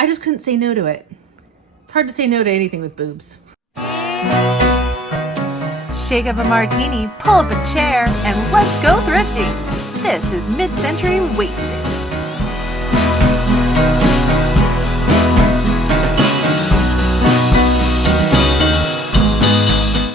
I just couldn't say no to it. It's hard to say no to anything with boobs. Shake up a martini, pull up a chair, and let's go thrifting. This is Mid-Century Wasted.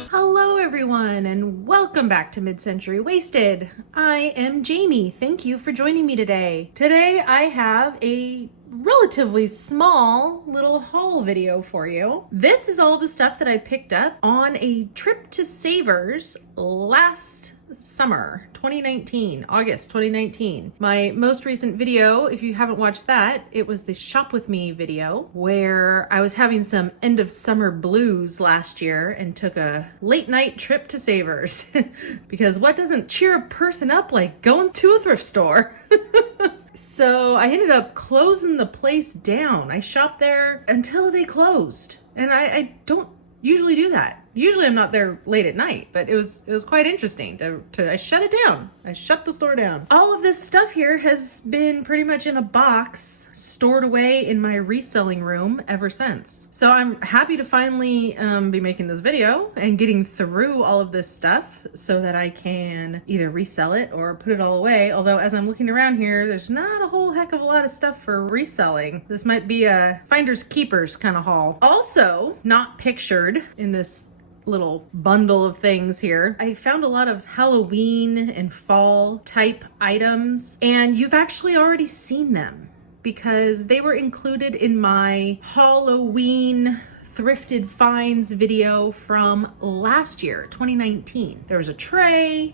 Hello everyone, and welcome back to Mid-Century Wasted. I am Jamie. Thank you for joining me today. Today I have a relatively small little haul video for you. This is all the stuff that I picked up on a trip to SAVERS last summer, 2019, August 2019. My most recent video, if you haven't watched that, it was the Shop With Me video where I was having some end of summer blues last year and took a late night trip to SAVERS because what doesn't cheer a person up like going to a thrift store? So I ended up closing the place down. I shopped there until they closed. And I don't usually do that. Usually I'm not there late at night, but it was quite interesting I shut it down. I shut the store down. All of this stuff here has been pretty much in a box stored away in my reselling room ever since. So I'm happy to finally be making this video and getting through all of this stuff so that I can either resell it or put it all away. Although as I'm looking around here, there's not a whole heck of a lot of stuff for reselling. This might be a finders keepers kind of haul. Also, not pictured in this little bundle of things here, I found a lot of Halloween and fall type items, and you've actually already seen them because they were included in my Halloween thrifted finds video from last year, 2019. There was a tray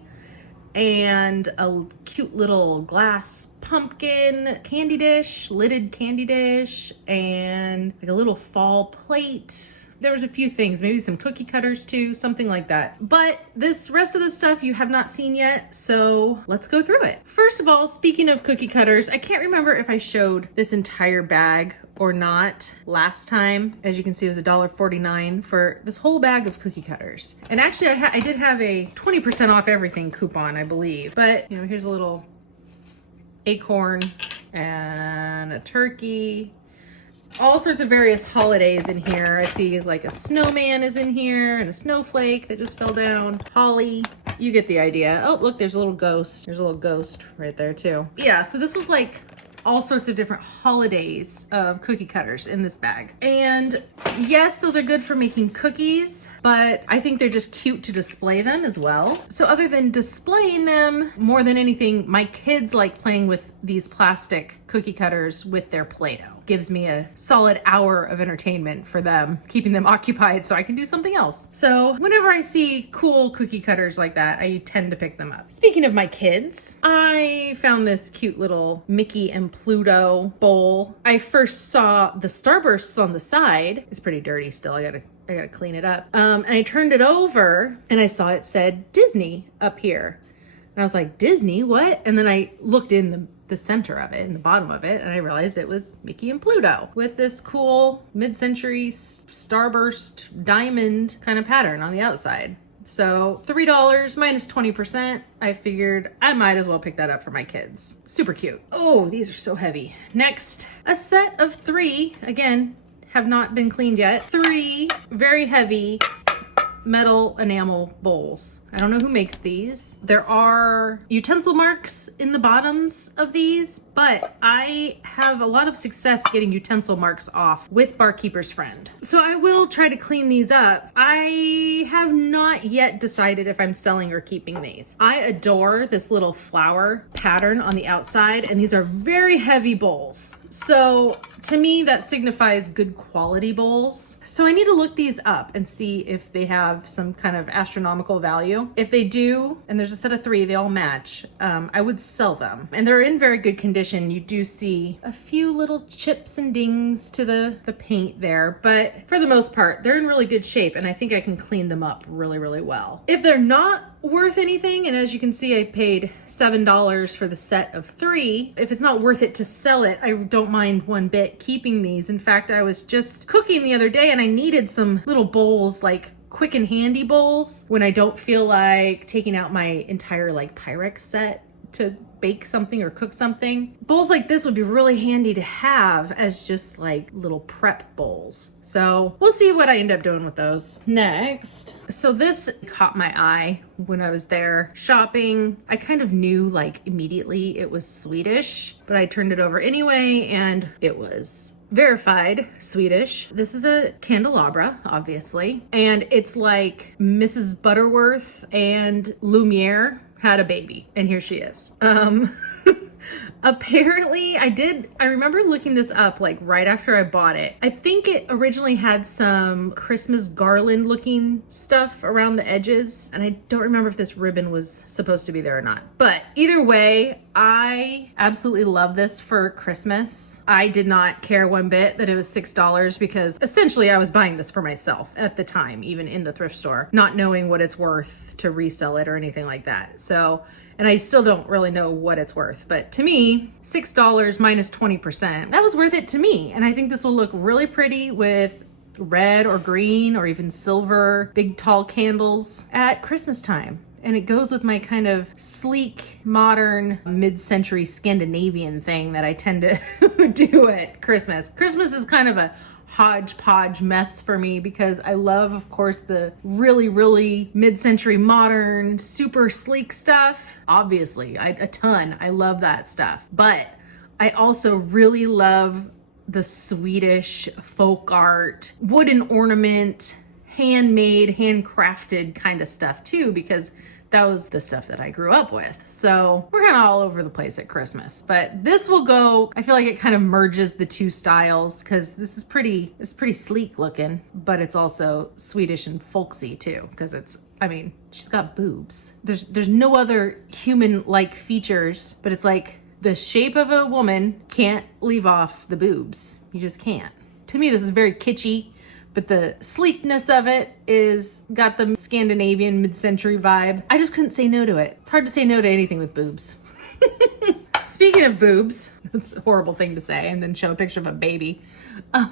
and a cute little glass pumpkin candy dish, lidded candy dish, and like a little fall plate. There was a few things, maybe some cookie cutters too, something like that. But this rest of the stuff you have not seen yet, so let's go through it. First of all, speaking of cookie cutters, I can't remember if I showed this entire bag or not last time. As you can see, it was $1.49 for this whole bag of cookie cutters. And actually I did have a 20% off everything coupon, I believe. But, you know, here's a little acorn and a turkey. All sorts of various holidays in here. I see like a snowman is in here and a snowflake that just fell down. Holly, you get the idea. Oh, look, there's a little ghost. There's a little ghost right there too. Yeah, so this was like all sorts of different holidays of cookie cutters in this bag. And yes, those are good for making cookies, but I think they're just cute to display them as well. So other than displaying them, more than anything, my kids like playing with these plastic cookie cutters with their Play-Doh. Gives me a solid hour of entertainment for them, keeping them occupied so I can do something else. So whenever I see cool cookie cutters like that, I tend to pick them up. Speaking of my kids, I found this cute little Mickey and Pluto bowl. I first saw the starbursts on the side. It's pretty dirty still. I gotta clean it up. And I turned it over and I saw it said Disney up here. And I was like, Disney, what? And then I looked in the center of it, in the bottom of it, and I realized it was Mickey and Pluto with this cool mid-century starburst diamond kind of pattern on the outside. So $3 minus 20%, I figured I might as well pick that up for my kids. Super cute. Oh, these are so heavy. Next, a set of 3, again, have not been cleaned yet. 3 very heavy metal enamel bowls. I don't know who makes these. There are utensil marks in the bottoms of these, but I have a lot of success getting utensil marks off with Barkeeper's Friend. So I will try to clean these up. I have not yet decided if I'm selling or keeping these. I adore this little flower pattern on the outside, and these are very heavy bowls. So to me, that signifies good quality bowls. So I need to look these up and see if they have some kind of astronomical value. If they do, and there's a set of 3, they all match, I would sell them. And they're in very good condition. You do see a few little chips and dings to the paint there, but for the most part, they're in really good shape, and I think I can clean them up really, really well. If they're not worth anything, and as you can see, I paid $7 for the set of 3. If it's not worth it to sell it, I don't mind one bit keeping these. In fact, I was just cooking the other day and I needed some little bowls, like quick and handy bowls, when I don't feel like taking out my entire like Pyrex set to bake something or cook something. Bowls like this would be really handy to have as just like little prep bowls. So we'll see what I end up doing with those. Next, so this caught my eye when I was there shopping. I kind of knew like immediately it was Swedish, but I turned it over anyway and it was verified Swedish. This is a candelabra, obviously, and it's like Mrs. Butterworth and Lumiere had a baby, and here she is. Apparently I remember looking this up like right after I bought it. I think it originally had some Christmas garland looking stuff around the edges, and I don't remember if this ribbon was supposed to be there or not. But either way, I absolutely love this for Christmas. I did not care one bit that it was $6 because essentially I was buying this for myself at the time, even in the thrift store, not knowing what it's worth to resell it or anything like that. So, and I still don't really know what it's worth, but to me, $6 minus 20%, that was worth it to me. And I think this will look really pretty with red or green or even silver, big tall candles at Christmas time. And it goes with my kind of sleek, modern, mid-century Scandinavian thing that I tend to do at Christmas. Christmas is kind of a hodgepodge mess for me because I love, of course, the really mid-century modern, super sleek stuff. Obviously, a ton. I love that stuff. But I also really love the Swedish folk art, wooden ornament, handmade, handcrafted kind of stuff too, because that was the stuff that I grew up with. So we're kind of all over the place at Christmas, but this will go, I feel like it kind of merges the two styles because this is pretty sleek looking, but it's also Swedish and folksy too, because she's got boobs. There's no other human-like features, but it's like the shape of a woman can't leave off the boobs. You just can't. To me, this is very kitschy, but the sleekness of it is got the Scandinavian mid-century vibe. I just couldn't say no to it. It's hard to say no to anything with boobs. Speaking of boobs, that's a horrible thing to say and then show a picture of a baby. But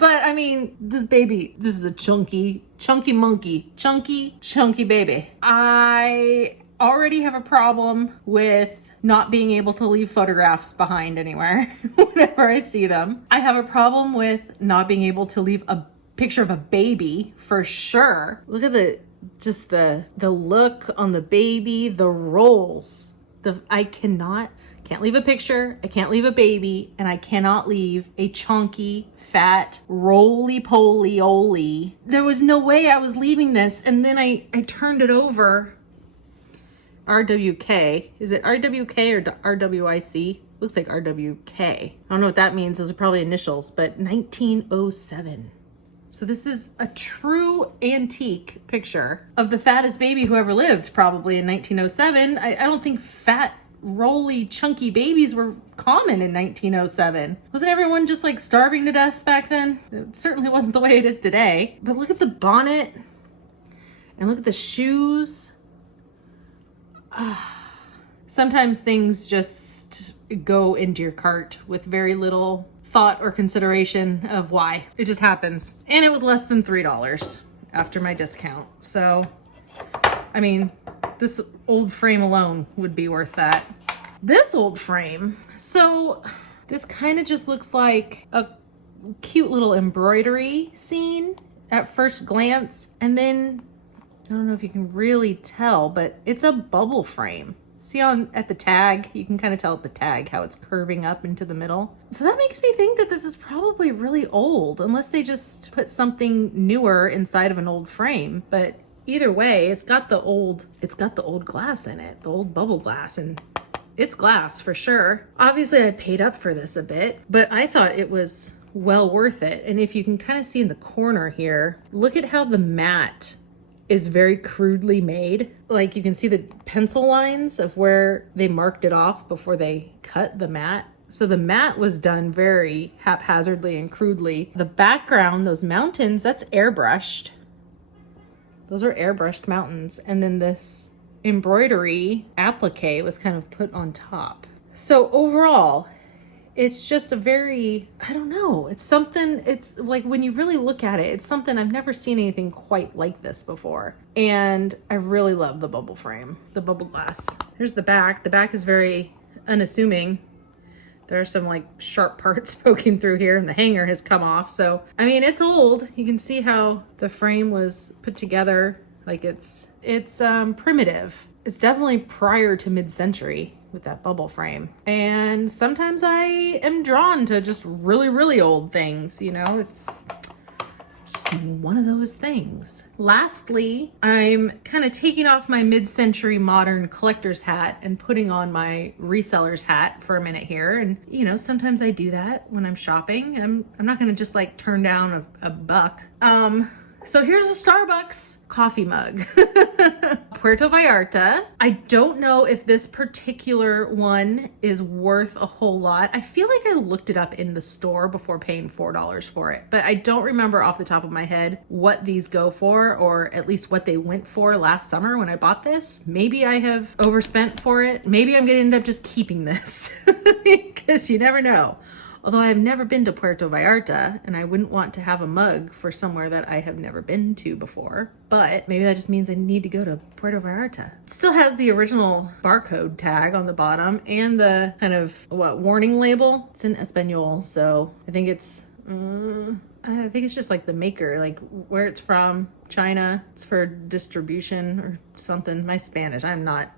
I mean, this is a chunky baby. I already have a problem with not being able to leave photographs behind anywhere whenever I see them. I have a problem with not being able to leave a picture of a baby for sure. Look at the look on the baby, the rolls. I can't leave a picture, I can't leave a baby, and I cannot leave a chunky, fat, roly-poly-oly. There was no way I was leaving this, and then I turned it over. RWK. Is it RWK or RWIC? Looks like RWK. I don't know what that means. Those are probably initials, but 1907. So this is a true antique picture of the fattest baby who ever lived, probably in 1907. I don't think fat, roly, chunky babies were common in 1907. Wasn't everyone just like starving to death back then? It certainly wasn't the way it is today. But look at the bonnet and look at the shoes. Sometimes things just go into your cart with very little thought or consideration of why. It just happens. And it was less than $3 after my discount. So, I mean, this old frame alone would be worth that. This old frame, so this kind of just looks like a cute little embroidery scene at first glance. And then I don't know if you can really tell, but it's a bubble frame. See at the tag, you can kind of tell at the tag how it's curving up into the middle. So that makes me think that this is probably really old, unless they just put something newer inside of an old frame. But either way, it's got the old glass in it, the old bubble glass, and it's glass for sure. Obviously I paid up for this a bit, but I thought it was well worth it. And if you can kind of see in the corner here, look at how the mat is very crudely made. Like you can see the pencil lines of where they marked it off before they cut the mat. So the mat was done very haphazardly and crudely. The background, those mountains, that's airbrushed. Those are airbrushed mountains. And then this embroidery applique was kind of put on top. So overall, It's just a very, I don't know, it's something, it's like when you really look at it, it's something I've never seen anything quite like this before. And I really love the bubble frame, the bubble glass. Here's the back. The back is very unassuming. There are some like sharp parts poking through here and the hanger has come off. So, I mean, it's old. You can see how the frame was put together. Like it's primitive. It's definitely prior to mid-century with that bubble frame. And sometimes I am drawn to just really, really old things, you know, it's just one of those things. Lastly, I'm kind of taking off my mid-century modern collector's hat and putting on my reseller's hat for a minute here. And, you know, sometimes I do that when I'm shopping. I'm not going to just like turn down a buck. So here's a Starbucks coffee mug. Puerto Vallarta. I don't know if this particular one is worth a whole lot. I feel like I looked it up in the store before paying $4 for it, but I don't remember off the top of my head what these go for, or at least what they went for last summer when I bought this. Maybe I have overspent for it. Maybe I'm gonna end up just keeping this because you never know. Although I've never been to Puerto Vallarta and I wouldn't want to have a mug for somewhere that I have never been to before, but maybe that just means I need to go to Puerto Vallarta. It still has the original barcode tag on the bottom and the kind of warning label. It's in Espanol, so I think it's just like the maker, like where it's from, China. It's for distribution or something. My Spanish, I'm not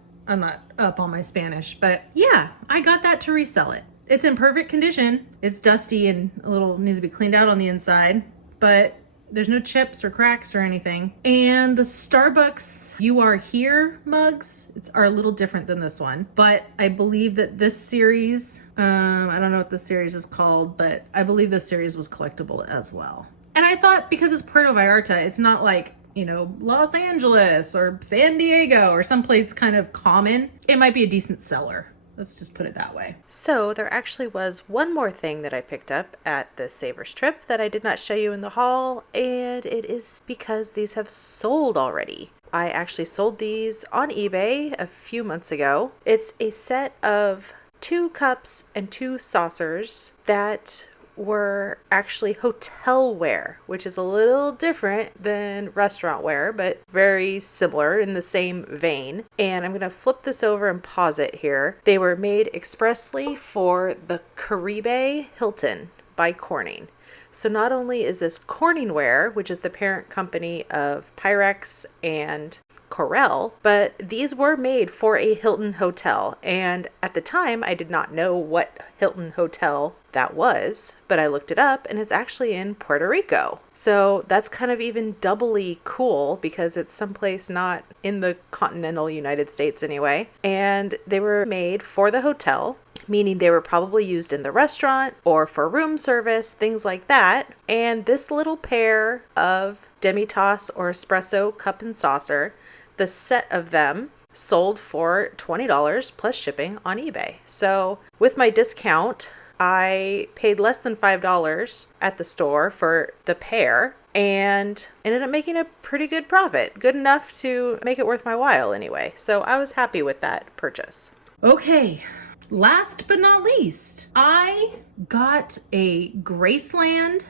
up on my Spanish, but yeah, I got that to resell it. It's in perfect condition. It's dusty and a little needs to be cleaned out on the inside, but there's no chips or cracks or anything. And the Starbucks You Are Here mugs are a little different than this one, but I believe that this series, I don't know what the series is called, but I believe this series was collectible as well. And I thought because it's Puerto Vallarta, it's not like, you know, Los Angeles or San Diego or someplace kind of common. It might be a decent seller. Let's just put it that way. So there actually was one more thing that I picked up at the SAVERS trip that I did not show you in the haul, and it is because these have sold already. I actually sold these on eBay a few months ago. It's a set of 2 cups and 2 saucers that were actually hotelware, which is a little different than restaurant ware, but very similar in the same vein. And I'm going to flip this over and pause it here. They were made expressly for the Caribe Hilton by Corning. So not only is this Corningware, which is the parent company of Pyrex and Corel, but these were made for a Hilton hotel. And at the time, I did not know what Hilton hotel that was, but I looked it up and it's actually in Puerto Rico. So that's kind of even doubly cool because it's someplace not in the continental United States anyway. And they were made for the hotel, meaning they were probably used in the restaurant or for room service, things like that. And this little pair of demi-tasse or espresso cup and saucer, the set of them sold for $20 plus shipping on eBay. So with my discount, I paid less than $5 at the store for the pair and ended up making a pretty good profit. Good enough to make it worth my while anyway. So I was happy with that purchase. Okay. Last but not least, I got a Graceland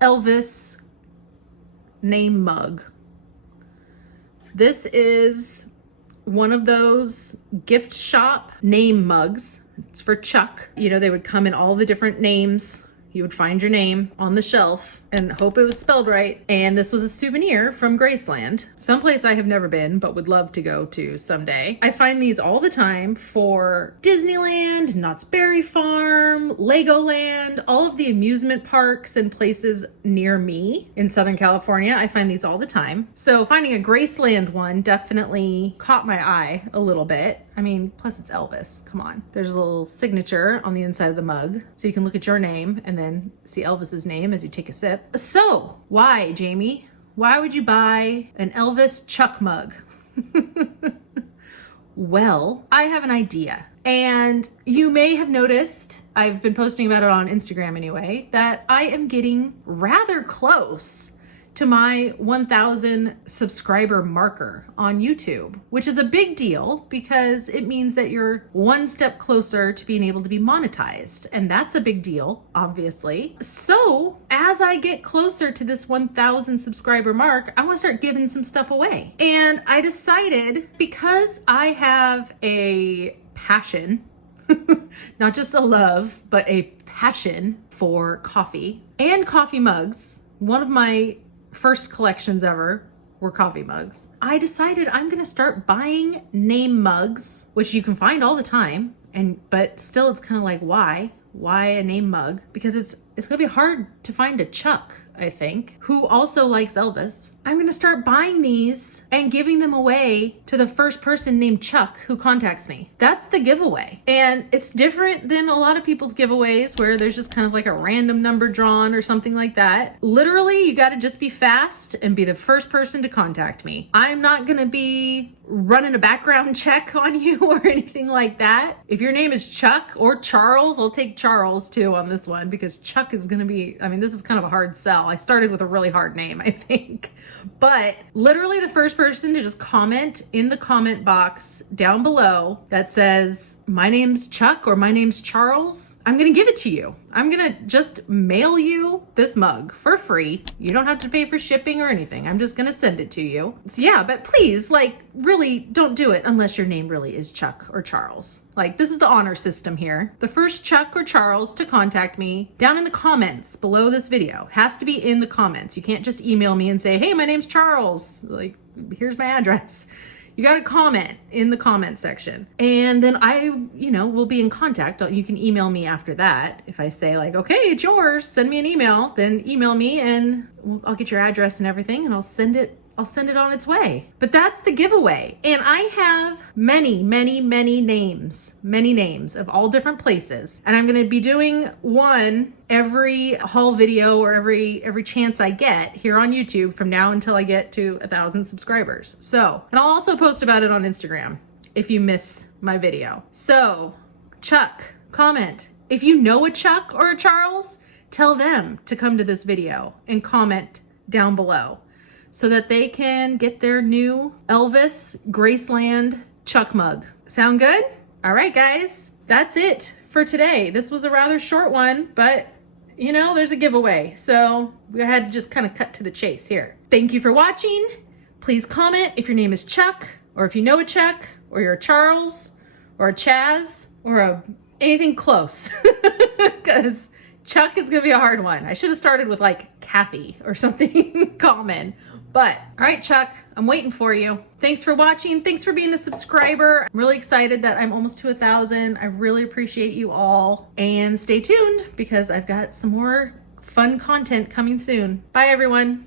Elvis name mug. This is one of those gift shop name mugs. It's for Chuck. You know, they would come in all the different names. You would find your name on the shelf and hope it was spelled right. And this was a souvenir from Graceland, someplace I have never been, but would love to go to someday. I find these all the time for Disneyland, Knott's Berry Farm, Legoland, all of the amusement parks and places near me in Southern California. I find these all the time. So finding a Graceland one definitely caught my eye a little bit. I mean, plus it's Elvis, come on. There's a little signature on the inside of the mug, so you can look at your name and then see Elvis's name as you take a sip. So, why, Jamie? Why would you buy an Elvis Chuck mug? Well, I have an idea. And you may have noticed, I've been posting about it on Instagram anyway, that I am getting rather close to my 1,000 subscriber marker on YouTube, which is a big deal because it means that you're one step closer to being able to be monetized. And that's a big deal, obviously. So as I get closer to this 1,000 subscriber mark, I want to start giving some stuff away. And I decided, because I have a passion, not just a love, but a passion for coffee and coffee mugs. One of my first collections ever were coffee mugs. I decided I'm gonna start buying name mugs, which you can find all the time, but still it's kind of like, why a name mug? Because it's gonna be hard to find a Chuck, I think, who also likes Elvis. I'm gonna start buying these and giving them away to the first person named Chuck who contacts me. That's the giveaway. And it's different than a lot of people's giveaways where there's just kind of like a random number drawn or something like that. Literally, you gotta just be fast and be the first person to contact me. I'm not gonna be running a background check on you or anything like that. If your name is Chuck or Charles, I'll take Charles too on this one, because Chuck is gonna be, I mean, this is kind of a hard sell. I started with a really hard name, I think. But literally the first person to just comment in the comment box down below that says, my name's Chuck or my name's Charles, I'm gonna give it to you. I'm gonna just mail you this mug for free. You don't have to pay for shipping or anything. I'm just gonna send it to you. So yeah, but please, like, really don't do it unless your name really is Chuck or Charles. Like, this is the honor system here. The first Chuck or Charles to contact me down in the comments below this video has to be in the comments. You can't just email me and say, hey, my name's Charles. Like, here's my address. You got to comment in the comment section. And then I, will be in contact. You can email me after that. If I say like, okay, it's yours, send me an email, then email me and I'll get your address and everything and I'll send it on its way. But that's the giveaway. And I have many names of all different places. And I'm going to be doing one every haul video or every chance I get here on YouTube from now until I get to 1,000 subscribers. So, and I'll also post about it on Instagram if you miss my video. So, Chuck, comment. If you know a Chuck or a Charles, tell them to come to this video and comment down below, so that they can get their new Elvis Graceland Chuck mug. Sound good? All right, guys, that's it for today. This was a rather short one, but there's a giveaway. So we had to just kind of cut to the chase here. Thank you for watching. Please comment if your name is Chuck, or if you know a Chuck, or you're a Charles, or a Chaz, or anything close. Because Chuck is gonna be a hard one. I should have started with like Kathy or something common. But all right, Chuck, I'm waiting for you. Thanks for watching. Thanks for being a subscriber. I'm really excited that I'm almost to 1,000. I really appreciate you all. And stay tuned because I've got some more fun content coming soon. Bye, everyone.